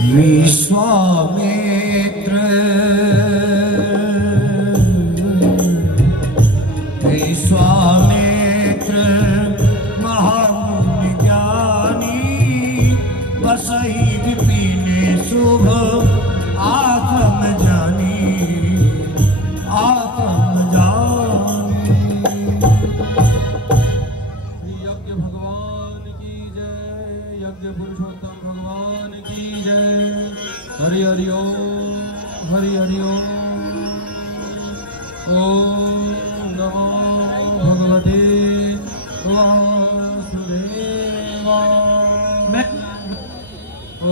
विश्वामित्र विश्वामित्र महामुनि ज्ञानी बसई विपिने शुभ आत्म जानी आत्म जानी। यज्ञ भगवान की जय, यज्ञ पुरुषोत्तम भगवान की जय। हरि हरि ओम, हरि हरि ओम। ओम नमो भगवते वासुदेवाय।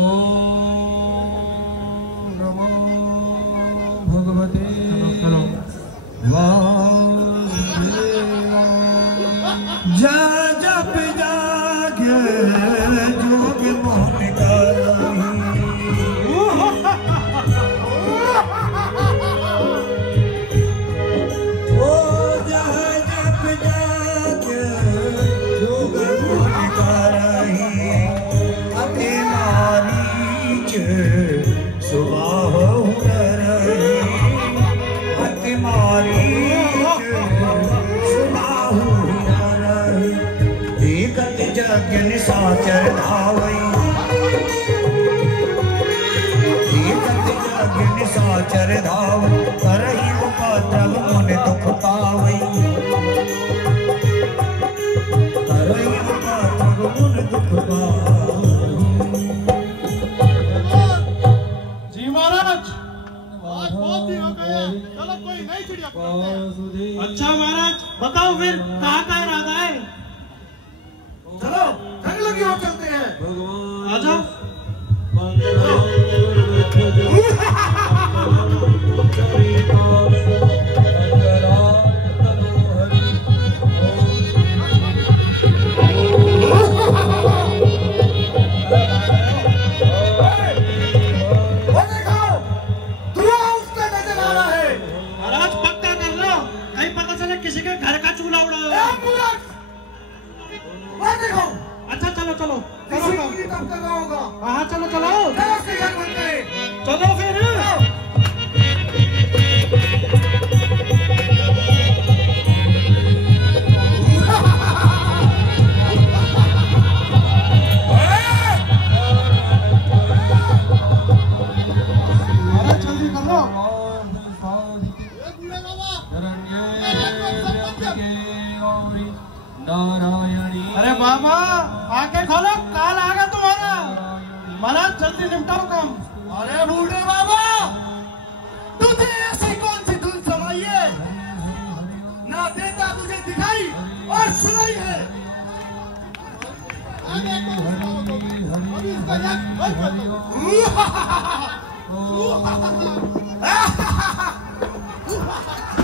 ओम नमो भगवते वासुदेवाय। जप जागे जोग मोहन कराही ओ जप जागे जोग मोहन कराही अति मारीच सुबाह करही अति मारीच सुबाह एकत यज्ञ निशाचर धावई एकत यज्ञ निशाचर धाव करही उपद्रव मुन दुख पावई करही उपद्रव मुन दुख पावई। जी महाराज आज बहुत ही हो गया, चलो कोई नई चिड़िया पकड़ते हैं। अच्छा महाराज बताओ फिर कहाँ का इरादा है? चलो जंग लगी हो चलते हैं। आ जाओ। महाराज पक्का कर लो, कहीं पता चले किसी के घर का चूल्हा उड़ा। अच्छा चलो चलो हाँ चलो चलो चलो फिर। जल्दी कर लो। अरे बाबा आके खोलो, काल आ गया तुम्हारा। महाराज जल्दी निपटाओ काम। अरे बूढ़े बाबा तुझे ऐसी कौन सी धुन समाई है, ना देता तुझे दिखाई और सुनाई है। अभी इसका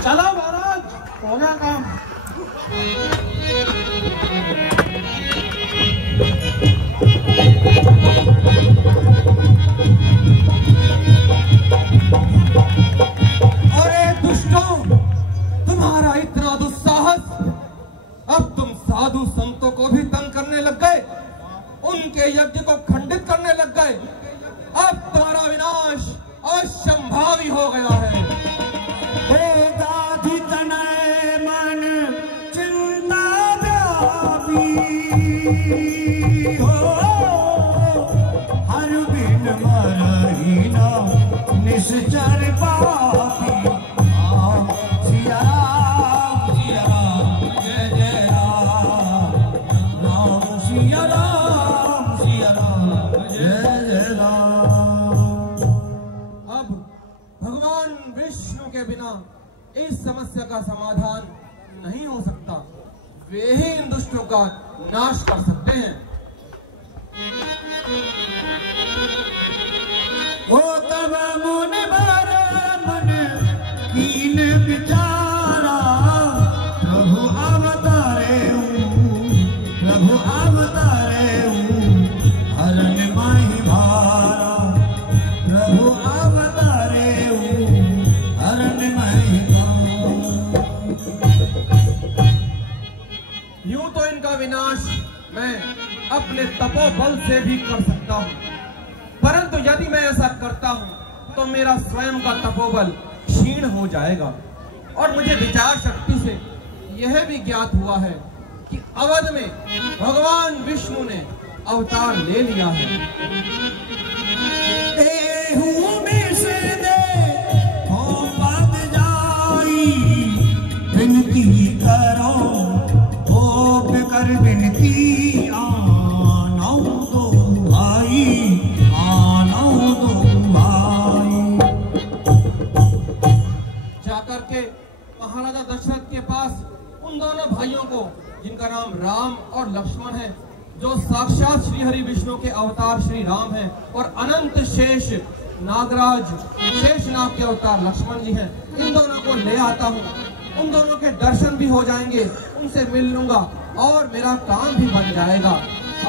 चलो महाराज हो गया काम। अरे दुष्टों, तुम्हारा इतना दुस्साहस, अब तुम साधु संतों को भी तंग करने लग गए, उनके यज्ञ को खंडित करने लग गए। अब तुम्हारा विनाश असंभावी हो गया है। मन चिंता व्यापी हो हर बिन मरही ना निश्चर पापी। सिया राम जय जय राम सिया राम जय जय राम। अब भगवान विष्णु के बिना इस समस्या का समाधान नहीं हो सकता। वे ही इन दुष्टों का नाश कर सकते हैं। ओ तब मुन भर मन कीन विचारा प्रभु अवतारे हरण माहि भारा प्रभु अवतारे हरण माहि भारा। यूं तो इनका विनाश मैं अपने तपोबल से भी कर सकता हूं, परंतु यदि मैं ऐसा करता हूं तो मेरा स्वयं का तपोबल क्षीण हो जाएगा। और मुझे विचार शक्ति से यह भी ज्ञात हुआ है कि अवध में भगवान विष्णु ने अवतार ले लिया है। विनती करो गोप कर विनती आनो दो भाई, आनो दो भाई। जाकर के महाराजा दशरथ के पास उन दोनों भाइयों को, जिनका नाम राम और लक्ष्मण है, जो साक्षात श्री हरि विष्णु के अवतार श्री राम हैं और अनंत शेष नागराज शेषनाग के अवतार लक्ष्मण जी हैं, इन दोनों को ले आता हूँ। उन दोनों के दर्शन भी हो जाएंगे, उनसे मिल लूंगा और मेरा काम भी बन जाएगा।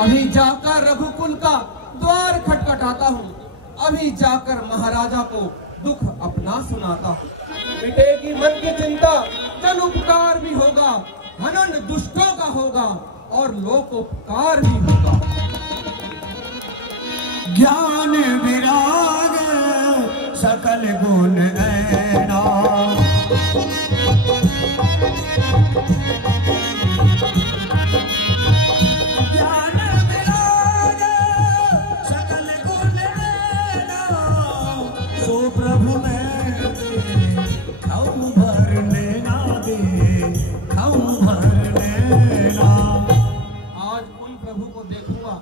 अभी जाकर रघुकुल का द्वार खटखटाता हूँ, अभी जाकर महाराजा को दुख अपना सुनाता हूँ। मिटेगी मन की चिंता, जन उपकार भी होगा, हनन दुष्टों का होगा और लोकोपकार भी होगा। ज्ञान विराग सकल गुण ऐना, ज्ञान विराग सकल गुण ऐना, सो प्रभु में खाऊं भरने ना दे, खाऊं भरने ना। आज उन प्रभु को देखूंगा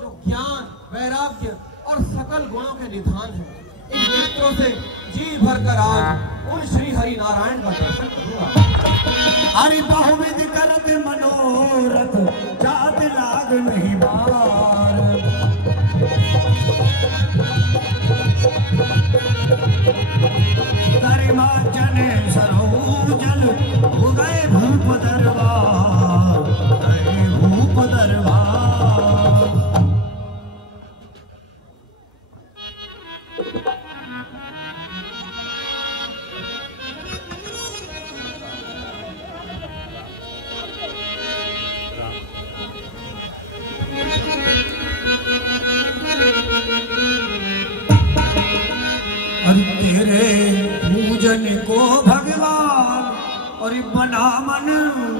जो ज्ञान वैराग्य और सकल गुणों के निधान है। इन नेत्रों से जी भरकर आज उन श्री हरि नारायण का दर्शन करूंगा। हरि बहुविध करत मनोरथ, जात लाग नहीं बार। गरिमार्जन सरोजल हो गए भूप दरबार, गए भूप दरबार। और तेरे पूजन को भगवान और बना मन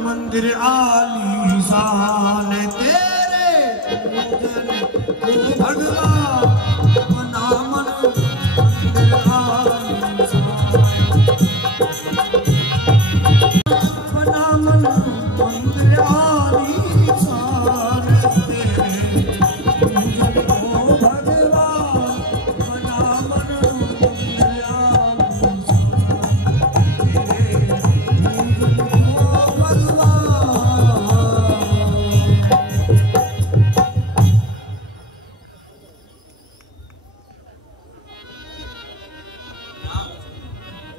मंदिर आलीशान। तेरे पूजन को भगवान बना मन मंदिर आलीशान, बना मन मंदिर आलीशान। तेरे पूजन को भगवान बना मन मंदिर आलीशान, तेरे पूजन को भगवान।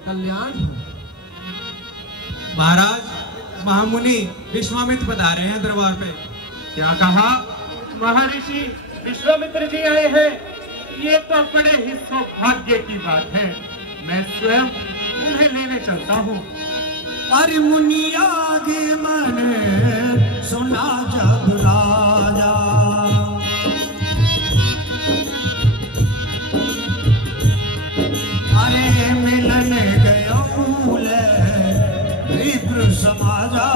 कल्याण महाराज, महामुनि विश्वामित्र पधारे हैं दरबार पे। क्या कहा? महर्षि विश्वामित्र जी आए हैं? ये तो बड़े ही सौभाग्य की बात है। मैं स्वयं उन्हें लेने चलता हूँ। अरे मुनि आगे मन सुना जब राजा, अरे मिलन गयो विप्र समाजा,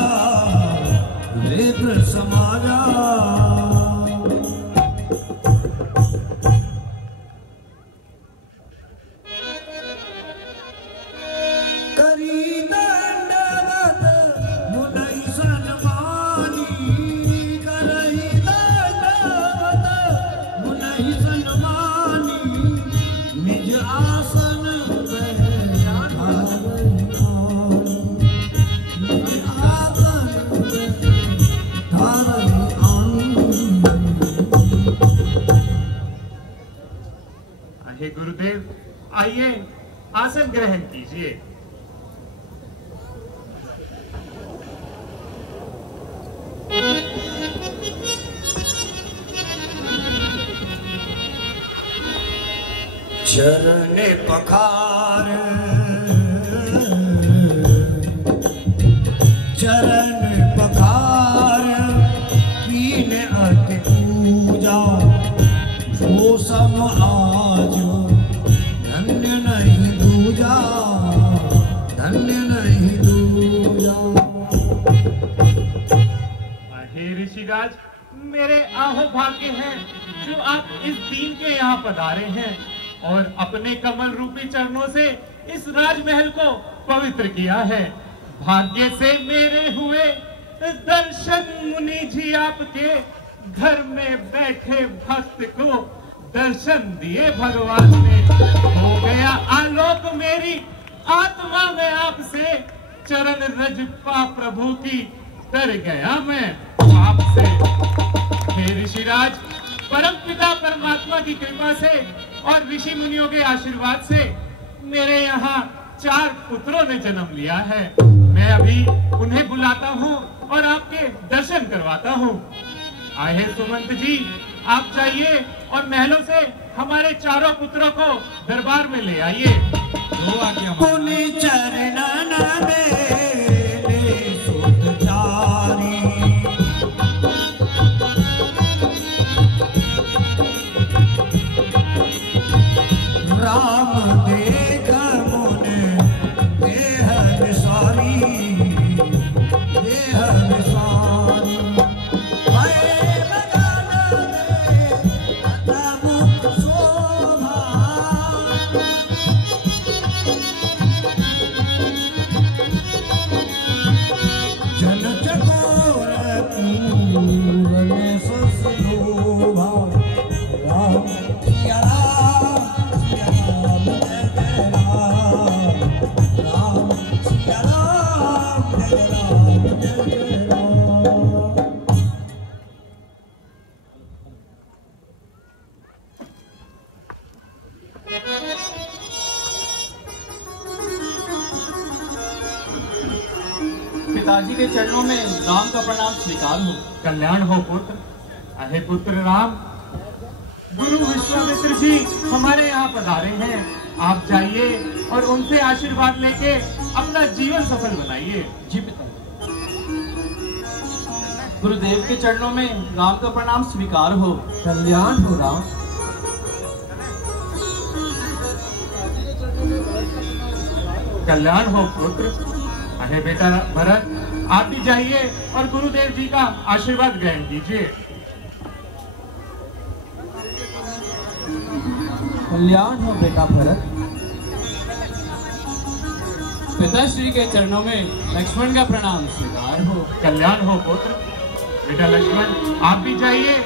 विप्र समाजा। करी दंडवत मुनि सन्मानी, करई दंडवत मुनि सन्मानी, निज आसन हे गुरुदेव, आइए आसन ग्रहण कीजिए। चरण पखार, चरण पखार, कीन अति पूजा, वो सम आज धन्य नहीं दूजा, धन्य नहीं दूजा। हे ऋषिराज, मेरे आहो भाग्य हैं जो आप इस दीन के यहाँ पधारे हैं और अपने कमल रूपी चरणों से इस राजमहल को पवित्र किया है। भाग्य से मेरे हुए दर्शन मुनि जी, आपके घर में बैठे भक्त को दर्शन दिए भगवान ने। हो गया आलोक मेरी आत्मा में आपसे, चरण रज पा प्रभु की तर गया मैं आपसे। हे ऋषिराज, परम पिता परमात्मा की कृपा से और ऋषि मुनियों के आशीर्वाद से मेरे यहाँ 4 पुत्रों ने जन्म लिया है। मैं अभी उन्हें बुलाता हूँ और आपके दर्शन करवाता हूँ। आए सुमंत जी, आप जाइए और महलों से हमारे 4 पुत्रों को दरबार में ले आइए। दो आज्ञा पुनि चरणन मेरे सुत चारी, राम देख मुने देह विसारी, देह विसारी। भय बदन दे अतमुख शोभा, जन चकोर पूरन ससलोभा। राम सिया राम, सिया राम जय जय राम, राम सिया राम जय राम जय जय राम। पिताजी के चरणों में राम का प्रणाम स्वीकार हो। कल्याण हो पुत्र। अहे पुत्र राम, गुरु विश्वामित्र जी हमारे यहाँ पधारे हैं। आप जाइए और उनसे आशीर्वाद लेके अपना जीवन सफल बनाइए। जी पिता। गुरुदेव के चरणों में राम का प्रणाम स्वीकार हो। कल्याण हो राम। कल्याण हो पुत्र। अहे बेटा भरत, आप भी जाइए और गुरुदेव जी का आशीर्वाद ग्रहण कीजिए। कल्याण हो बेटा भरत। पिताश्री के चरणों में लक्ष्मण का प्रणाम स्वीकार हो। कल्याण हो पुत्र। बेटा लक्ष्मण, आप भी जाइए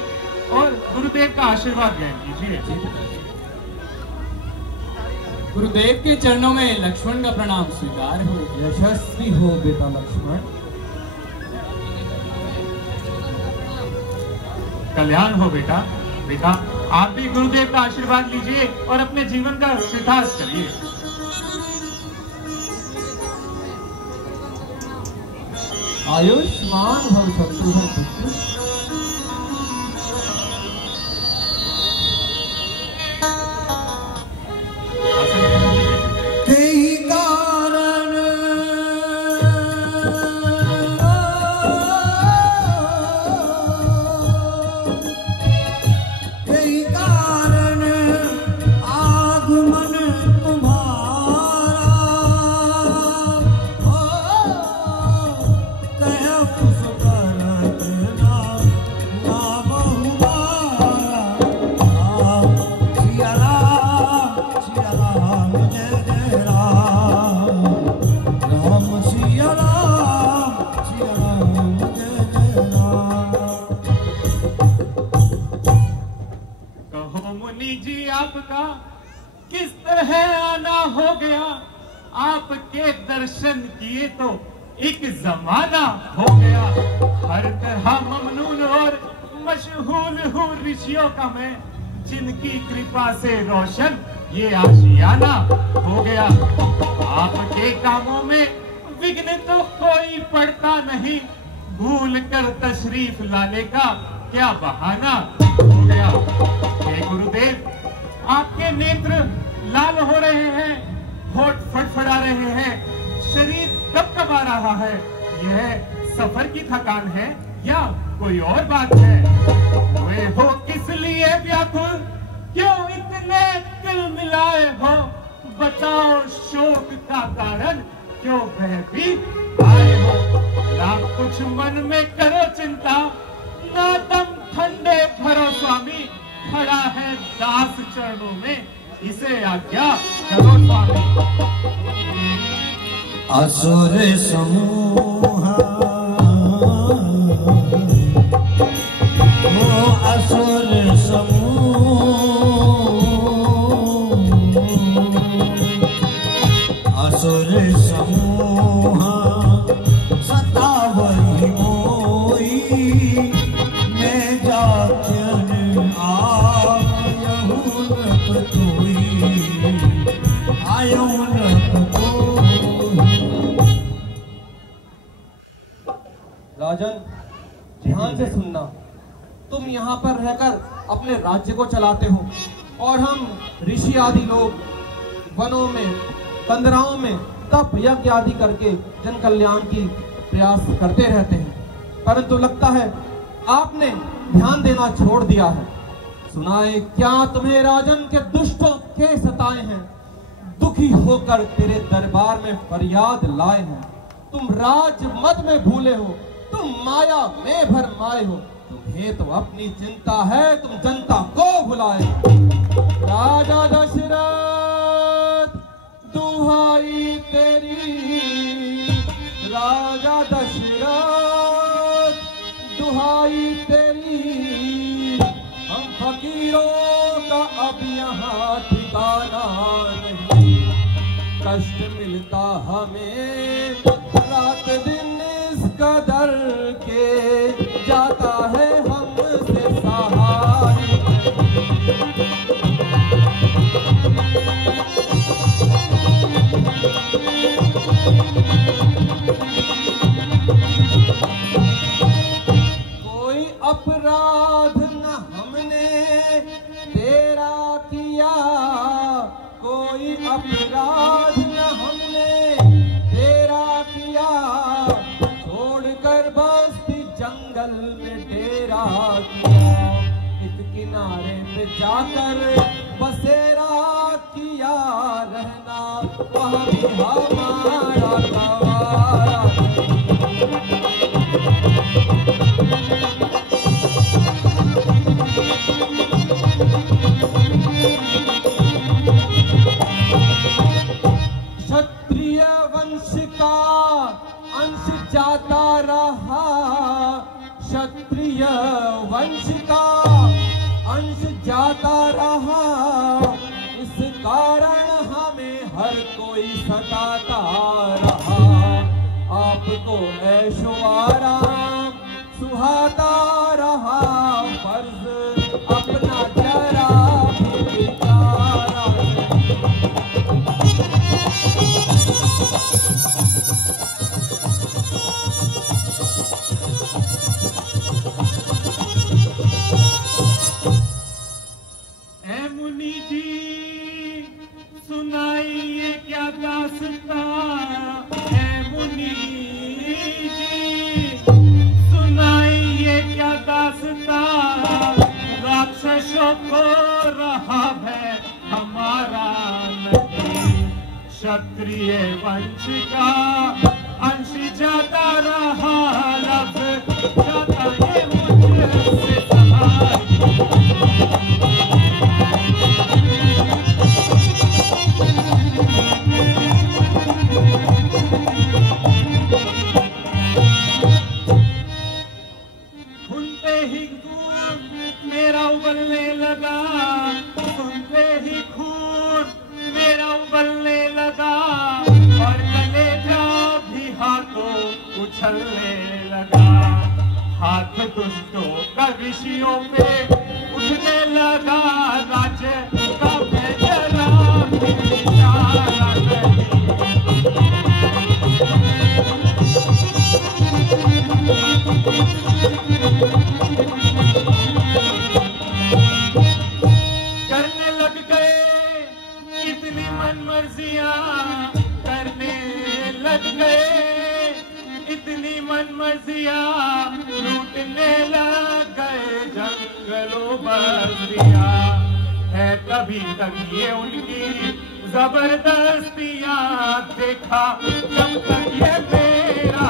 और गुरुदेव का आशीर्वाद ग्रहण कीजिए। गुरुदेव के चरणों में लक्ष्मण का प्रणाम स्वीकार हो। यशस्वी हो बेटा लक्ष्मण। कल्याण हो बेटा। बेटा, आप भी गुरुदेव का आशीर्वाद लीजिए और अपने जीवन का सिद्धांत करिए। आयुष्मान भव शत्रुघ्न पुत्र। तेहि कारण तेहि कारण आगमन तुम्हारा, कहु सुकरत ना बहुबारा। सिया राम जय जय राम, राम सिया राम जय जय राम। कहो मुनि जी, आपका किस तरह आना हो गया। आपके दर्शन किए तो एक जमाना हो गया। हर तरह ममनून और मशहूर हूँ ऋषियों का मैं, जिनकी कृपा से रोशन ये आशियाना हो गया। आपके कामों में विघ्न तो कोई पड़ता नहीं, भूल कर तशरीफ लाने का क्या बहाना हो गया। हे गुरुदेव, आपके नेत्र लाल हो रहे हैं, होठ फड़फड़ा रहे हैं, शरीर कपकपा रहा है। यह सफर की थकान है या कोई और बात है? वे हो किस लिए व्याकुल, जितने दिल मिलाए हो, बचाओ शोक का कारण, क्यों भयभीत आए हो। ना कुछ मन में करो चिंता, ना दम ठंडे भरो स्वामी, खड़ा है दास चरणों में, इसे आज्ञा करो स्वामी। असुर समूह वो असुर समूह, असुर समूह सतावई मोई, मैं जात्यन आयहु न कोई, आयहु न कोई। राजन, ध्यान से सुनना। तुम यहाँ पर रहकर अपने राज्य को चलाते हो और हम ऋषि आदि लोग वनों में, कंदराओं में तप यज्ञ आदि करके जन कल्याण की प्रयास करते रहते हैं, परंतु लगता है आपने ध्यान देना छोड़ दिया है। सुनाए क्या तुम्हें राजन के दुष्टों के सताए हैं, दुखी होकर तेरे दरबार में फरियाद लाए हैं। तुम राज मद में भूले हो, तुम माया में भरमाए हो, तुम्हें तो अपनी चिंता है, तुम जनता को भुलाए। राजा दशरथ दुहाई तेरी, राजा दशरथ दुहाई तेरी, हम फकीरों का अब यहाँ ठिकाना नहीं, कष्ट मिलता हमें रात दिन इस कदर के, जाता है हमसे सहाय। कोई अपराध न हमने तेरा किया, कोई अपराध न हमने तेरा किया, छोड़कर बस्ती जंगल में डेरा किया, एक किनारे पे जाकर बसेरा किया, रहना वह भी हमारा गवारा। क्षत्रिय वंश का अंश जाता रहा, क्षत्रिय वंश का अंश जाता रहा, इस कारण हमें हर कोई सताता रहा। आपको ऐशो आराम सुहाता रहा, फर्ज अपना जरा भी विचारा। मुनि जी सुनाइए क्या दास्ता, है मुनि जी सुनाइए क्या दास्ता, राक्षसों को रहा है हमारा नहीं, क्षत्रिय वंश का अंश जाता रहा, लब जाता ये मुझसे सहाय। सुनते ही खून मेरा उबलने लगा, सुनते ही खून मेरा उबलने लगा, और कलेजा भी हाथों उछलने लगा, हाथ दुष्टों का ऋषियों पे उठने लगा, राज्य का बेजरा विचारा नहीं। करने लग गए इतनी मनमर्जियां, करने लग गए इतनी मनमर्जियां, लूटने लग गए जंगलों बस्तियां, अभी तक ये उनकी जबरदस्तियां देखा, जब तक ये मेरा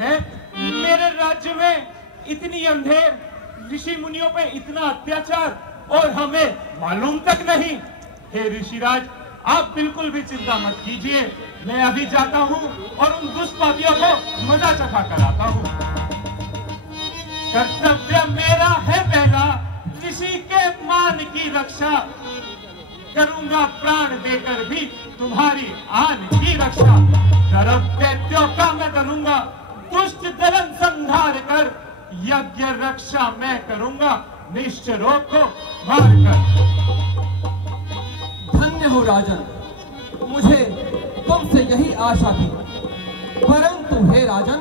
है मेरे राज्य में इतनी अंधेर, ऋषि मुनियों पे इतना अत्याचार और हमें मालूम तक नहीं। हे ऋषिराज, आप बिल्कुल भी चिंता मत कीजिए, मैं अभी जाता हूँ और उन दुष्पापियों को मजा चखा कर आता हूँ। कर्तव्य मेरा है पहला, ऋषि के मान की रक्षा करूंगा, प्राण देकर भी तुम्हारी आन की रक्षा। गर्भ दैत्यों का मैं करूंगा, दुष्ट दलन संहार कर, यज्ञ रक्षा मैं करूंगा, निश्चरों को मार कर। धन्य हो राजन, मुझे तुमसे यही आशा थी, परंतु हे राजन,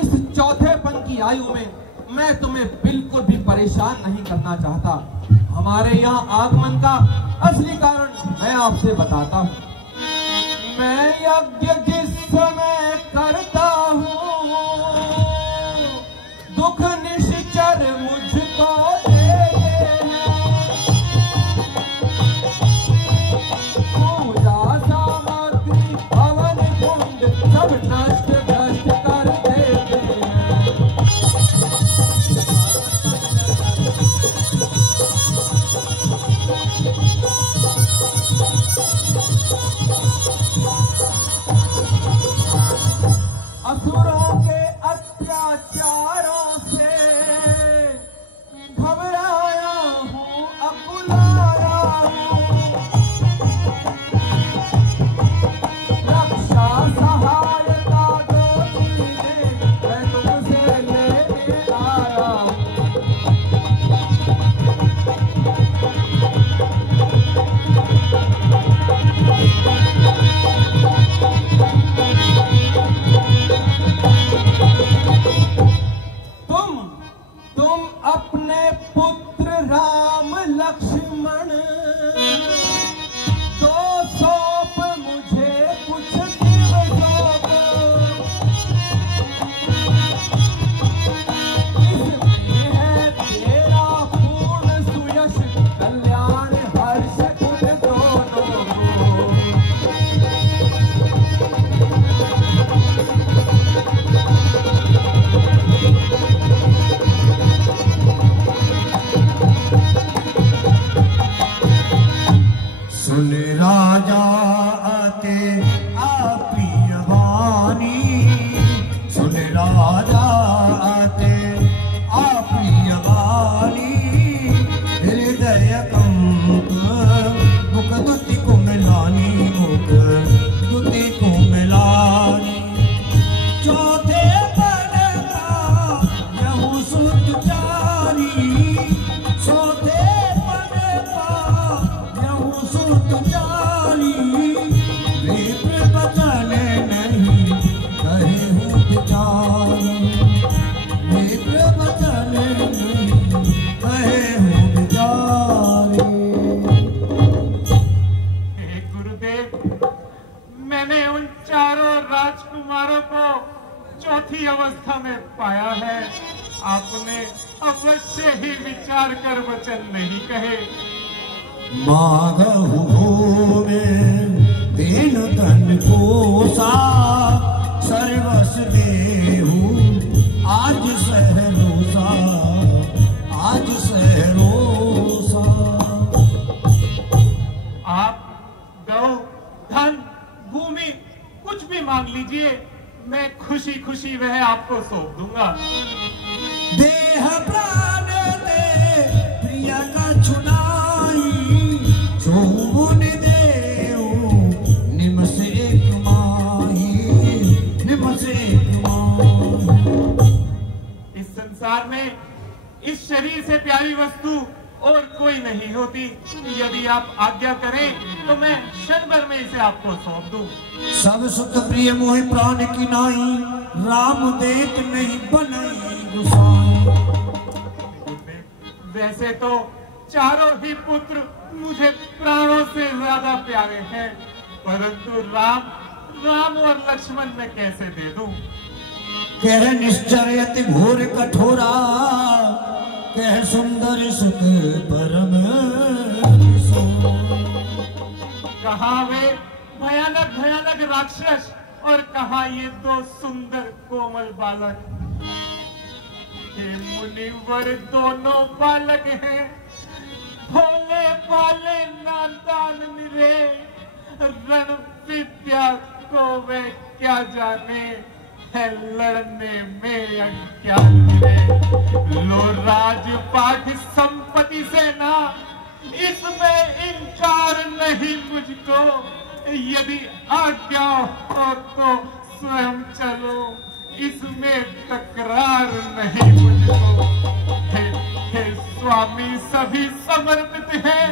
इस चौथेपन की आयु में मैं तुम्हें बिल्कुल भी परेशान नहीं करना चाहता। हमारे यहाँ आगमन का असली कारण मैं आपसे बताता हूँ। मैं यज्ञ जिस समय करता हूँ, दुख निश्चर मुझको देते हैं। पूजा सामग्री हवन कुंड सब नष्ट भ्रष्ट कर देते हैं। असुरों के अत्याचारों से घबराया हूँ, अकुलाया हूँ। रक्षा सहायता दो चीजें मैं तुमसे लेके आया हूँ। तुम अपने पुत्र राम लक्ष्मण तो सौंप मुझे कुछ दिवसों को। इसमें है तेरा पूर्ण सुयश, कल्याण हर्ष उन दोनों को। सुन राजा आते प्रिय वाणी, सुन राजा आते प्रिय वाणी। हृदय कंप मुख दुति कुमलानी, मुख दुति कुमलानी। चौथे पद का यहू सुत चारी, चौथे पद का यहू सुत चारी। विप्र बचन नहीं कहे हूँ बिचारी, विप्र बचन नहीं कहे हूँ बिचारी। हे गुरुदेव, मैंने उन चारों राजकुमारों को चौथी अवस्था में पाया है। आपने अवश्य ही विचार कर वचन नहीं कहे। माधव में दिन तन कोसा, सर्वस देहु आज सहरोसा, आज सहरोसा। आप गौ, धन, भूमि कुछ भी मांग लीजिए, मैं खुशी खुशी वह आपको सौंप दूंगा। देह प्राण दे प्रिय का छुड़ाई, सोमुन देऊ निम से एक माही, निम से एक माही। इस संसार में इस शरीर से प्यारी वस्तु और कोई नहीं होती। यदि आप आज्ञा करें तो मैं क्षण भर में इसे आपको सौंप दूं। सब सुख प्रिय मोहि प्राण की नाई, राम देत नहीं बनई गुसाई। वैसे तो चारों ही पुत्र मुझे प्राणों से ज्यादा प्यारे हैं, परंतु राम और लक्ष्मण मैं कैसे दे दूं? कह निश्चर अति घोर कठोरा, कह सुंदर सुख परम, कहाँ वे भयानक राक्षस और कहाँ ये दो सुंदर कोमल बालक। ये मुनिवर दोनों बालक हैं, भोले भाले नादान निरे, रण विद्या को वे क्या जाने, है लड़ने में अज्ञान निरे। लो राजपाट संपत्ति से ना, इसमें इनकार नहीं मुझको, यदि आज्ञा हो तो स्वयं चलो, इसमें तकरार नहीं मुझको। हे स्वामी सभी समर्पित हैं,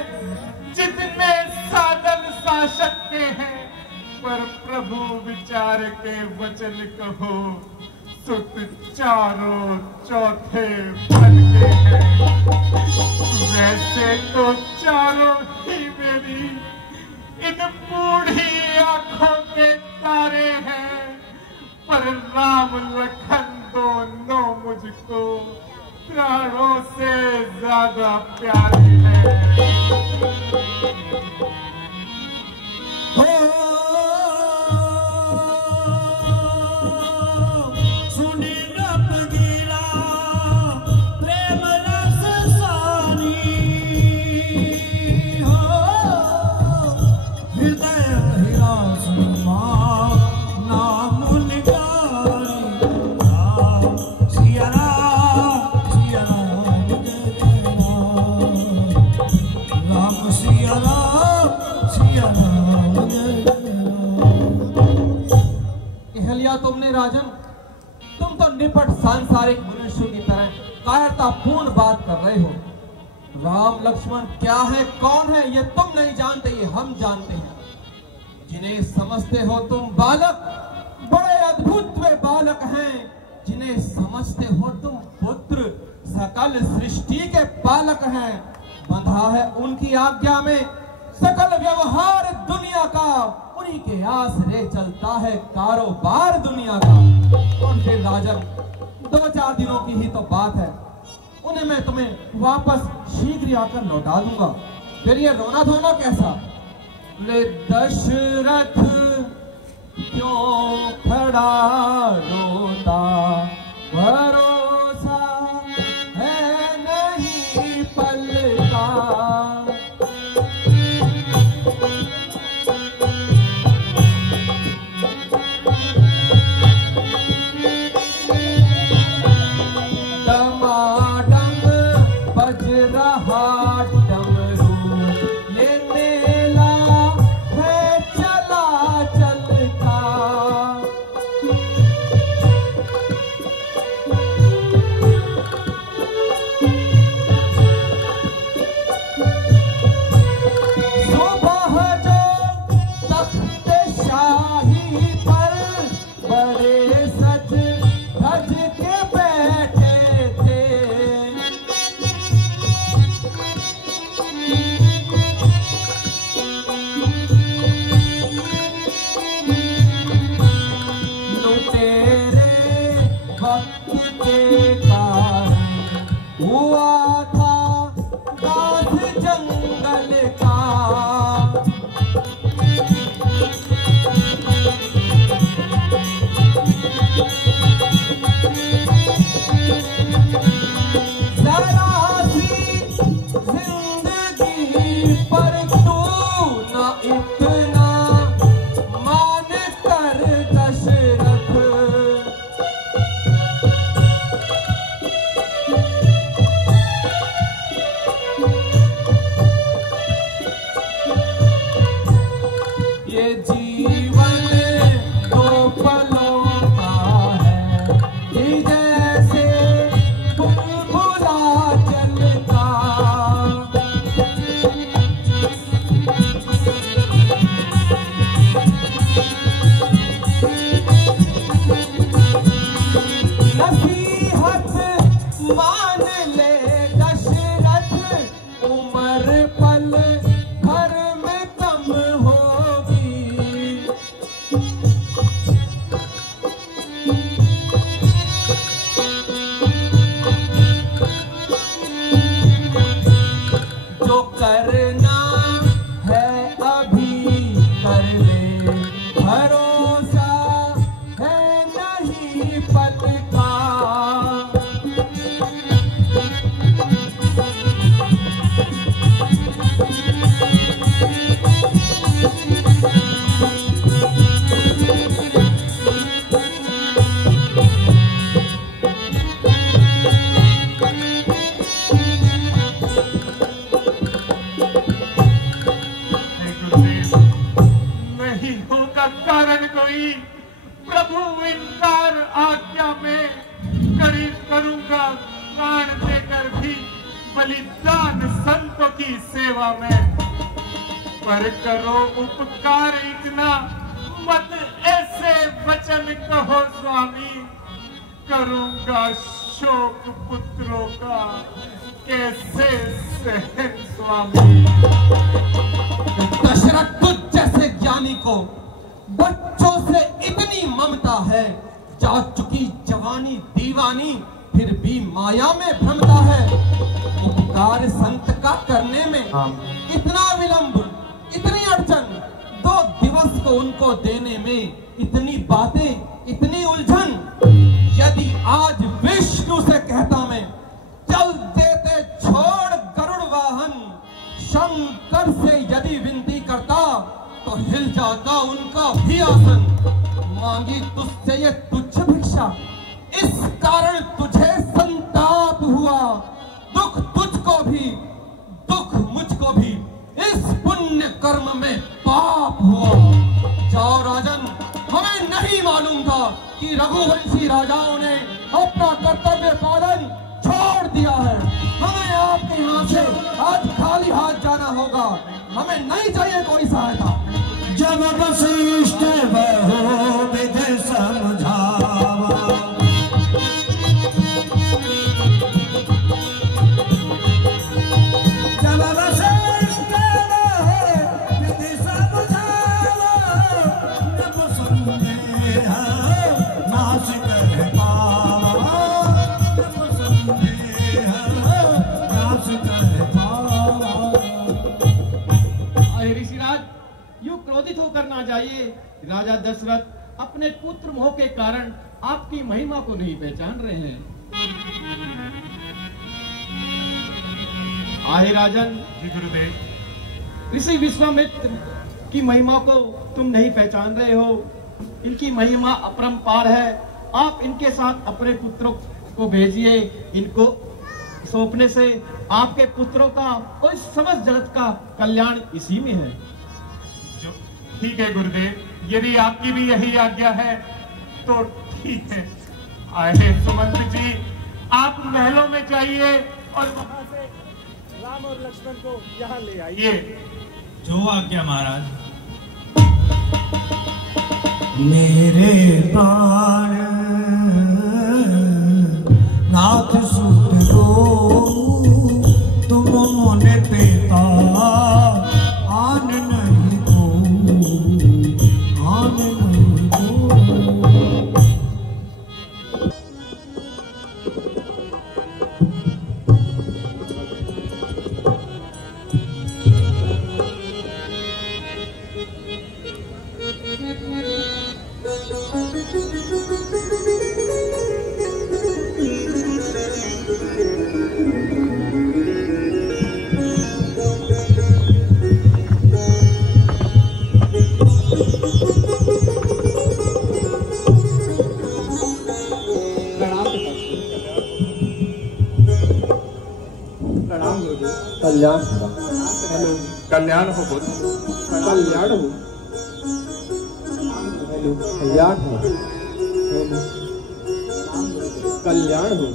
जितने साधन शासक हैं, पर प्रभु विचार के वचन कहो, सुत चारों चौथे बन के हैं। वैसे तो चारों ही मेरी इन बूढ़ी आंखों के तारे हैं, पर राम लखन दोनों मुझको प्राणों से ज्यादा प्यारे हैं। सुनी रब गिरा प्रेम रस सानी, हो हृदय हिरा सुमा नाम निगारी, सिया राम राम सिया राम कह तुमने राजन, तुम तो निपट सांसारिक मनुष्यों की तरह कायरतापूर्ण बात कर रहे हो। राम लक्ष्मण क्या है, कौन है, ये तुम नहीं जानते, ये हम जानते हैं। जिन्हें समझते हो तुम बालक, बड़े अद्भुत वे बालक हैं। जिन्हें समझते हो तुम पुत्र, सकल सृष्टि के पालक हैं। बंधा है उनकी आज्ञा में सकल व्यवहार दुनिया का, उन्हीं के आसरे चलता है कारोबार दुनिया का। और फिर राजन, 2-4 दिनों की ही तो बात है, उन्हें मैं तुम्हें वापस शीघ्र ही आकर लौटा दूंगा। फिर ये रोना धोना कैसा? ले दशरथ क्यों खड़ा रोता, भरोसा है नहीं पल का। मान ले दशरथ का कारण कोई, प्रभु इनकार आज्ञा में करूंगा, प्राण देकर भी बलिदान संतों की सेवा में। पर करो उपकार इतना, मत ऐसे वचन कहो स्वामी, करूंगा शोक पुत्रों का कैसे सहन स्वामी। दशरथ तुझ जैसे ज्ञानी को बच्चों से इतनी ममता है, जा चुकी जवानी दीवानी फिर भी माया में भ्रमता है। उपकार संत का करने में इतना विलंब, इतनी अड़चन, 2 दिवस को उनको देने में इतनी बातें, इतनी उलझन। यदि आज विष्णु से कहता मैं, चल देते छोड़ गरुड़ वाहन, शंकर से यदि विनती करता तो हिल जाता उनका भी आसन। मांगी तुझसे ये तुच्छ भिक्षा, इस कारण तुझे संताप हुआ। दुख तुझको भी, दुख मुझको भी, इस पुण्य कर्म में पाप हुआ। जाओ राजन, हमें नहीं मालूम था कि रघुवंशी राजाओं ने अपना कर्तव्य पालन छोड़ दिया है। हमें आपके यहाँ से आज खाली हाथ जाना होगा, हमें नहीं चाहिए कोई सहायता। जब वशिष्ठ बहु विधि समझावा, जब वशिष्ठ बहु विधि समझावा, जब संदेह नाश कर पावा, जब संदेह नाश कर पावा। ऋषिराज, यूं क्रोधित होकर ना जाइए। राजा दशरथ अपने पुत्र मोह के कारण आपकी महिमा को नहीं पहचान रहे हैं। आए राजन। जी गुरुदेव। ऋषि विश्वामित्र की महिमा को तुम नहीं पहचान रहे हो। इनकी महिमा अपरंपार है। आप इनके साथ अपने पुत्रों को भेजिए। इनको सौंपने से आपके पुत्रों का और इस समस्त जगत का कल्याण इसी में है। ठीक है गुरुदेव, यदि आपकी भी यही आज्ञा है तो ठीक है। आए सुमंत जी, आप महलों में जाइए और वहां से राम और लक्ष्मण को यहाँ ले आइए। जो आज्ञा महाराज। मेरे प्राण नाथ सुत को तुम मोने पेता, आन नहीं को, आन नहीं को। कल्याण हो बोल। कल्याण हो। कल्याण हो। कल्याण हो।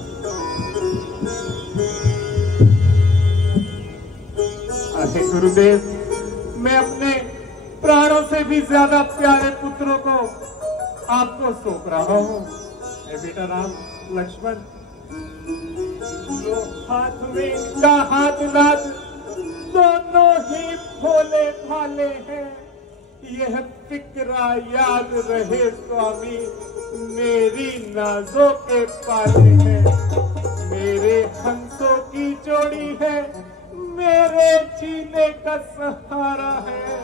अरे गुरुदेव, मैं अपने प्राणों से भी ज्यादा प्यारे पुत्रों को आपको सौंप रहा हूँ। बेटा राम, लक्ष्मण, लो हाथ में इनका हाथ नाथ, दोनों ही भोले भाले हैं। यह फिक्रा याद रहे स्वामी, मेरी नाजों के पाले हैं। मेरे हंसों की जोड़ी है, मेरे जीने का सहारा है।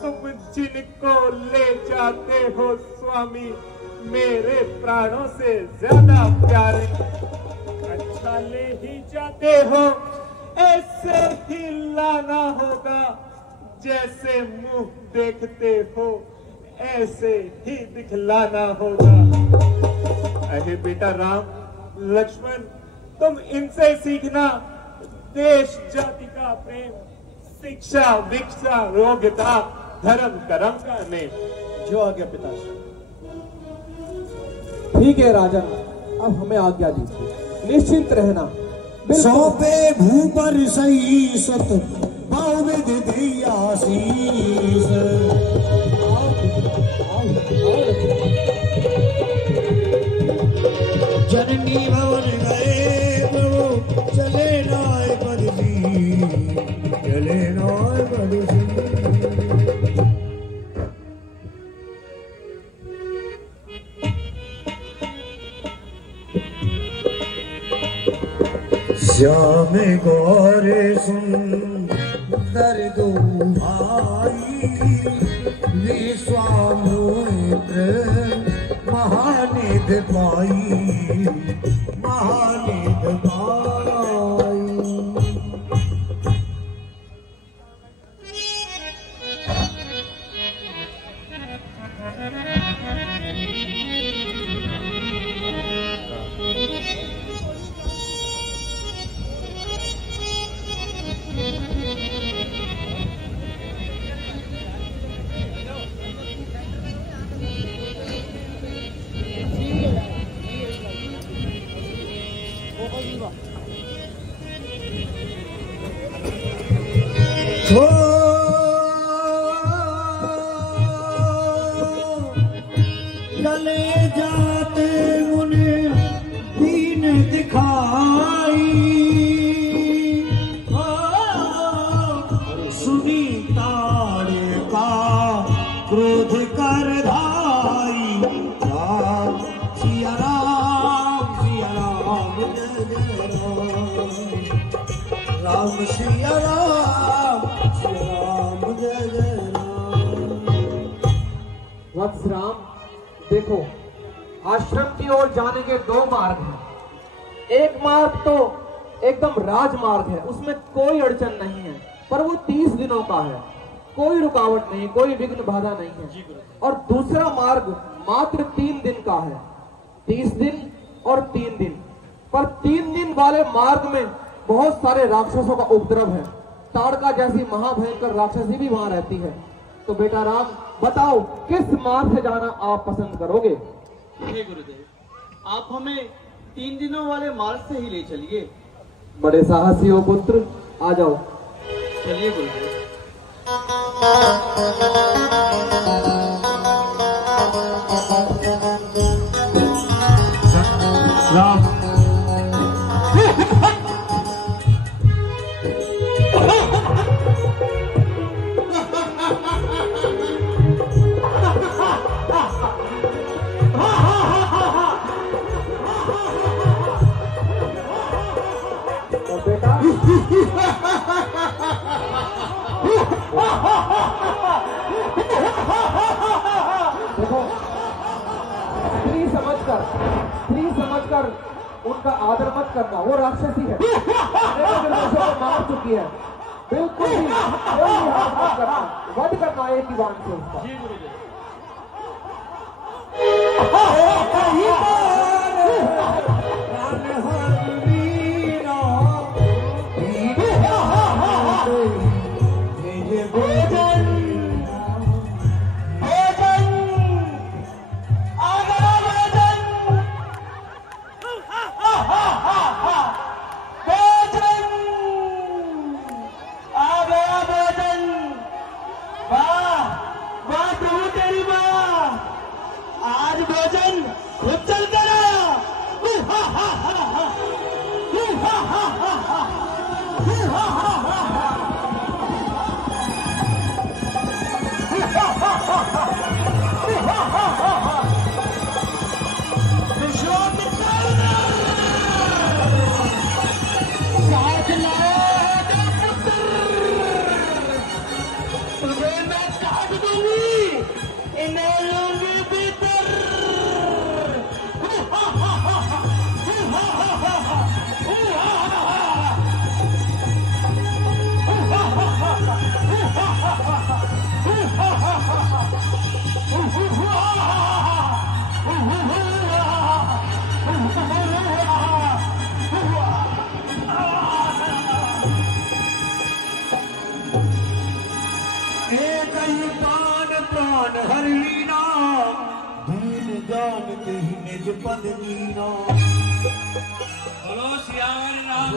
तुम जिनको ले जाते हो स्वामी, मेरे प्राणों से ज्यादा प्यारे। अच्छा ले ही जाते हो, ऐसे ही लाना होगा। जैसे मुंह देखते हो, ऐसे ही दिखलाना होगा। अरे बेटा राम, लक्ष्मण, तुम इनसे सीखना देश जाति का प्रेम, शिक्षा, भिक्षा, योग्यता, धर्म, कर्म का नेम। जो आज्ञा पिताश्री। ठीक है राजन, अब हमें आज्ञा दीजिए, निश्चिंत रहना। सौंपे भूपर सही सत बहुविध दे आशीष। जननी भवन गए प्रभु चले नाय बदली, चले नाय बदली। श्याम गौरे सुंदर दो भाई, विश्वामित्र महानिधि पाई, महानिधि पाई। चले जाते मुने दीन दिखाई, सुनी तारे का क्रोध कर धाई। राम सिया राम सिया राम जय जय राम, राम सिया राम जय जय राम। वत्स राम, देखो आश्रम की ओर जाने के दो मार्ग हैं। एक मार्ग तो एकदम राजमार्ग है, उसमें कोई अड़चन नहीं है, पर वो 30 दिनों का है, कोई रुकावट नहीं, कोई विघ्न बाधा नहीं है। और दूसरा मार्ग मात्र 3 दिन का है, 30 दिन और 3 दिन। पर 3 दिन वाले मार्ग में बहुत सारे राक्षसों का उपद्रव है। ताड़का जैसी महाभयंकर राक्षसी भी वहां रहती है। तो बेटा राम, बताओ किस मार्ग से जाना आप पसंद करोगे? हे गुरुदेव, आप हमें 3 दिनों वाले मार्ग से ही ले चलिए। बड़े साहसी हो पुत्र, आ जाओ। चलिए गुरुदेव। राम देखो, स्त्री समझकर उनका आदर मत करना, वो राक्षसी है, मार चुकी है। बिल्कुल भी कोई हाथ मत करना, वध करना एक ही बाण से उसका। जी गुरुदेव। एक ही प्राण प्राण हर लीना जानते ही निज पद मीरा। बोलो सियावर राम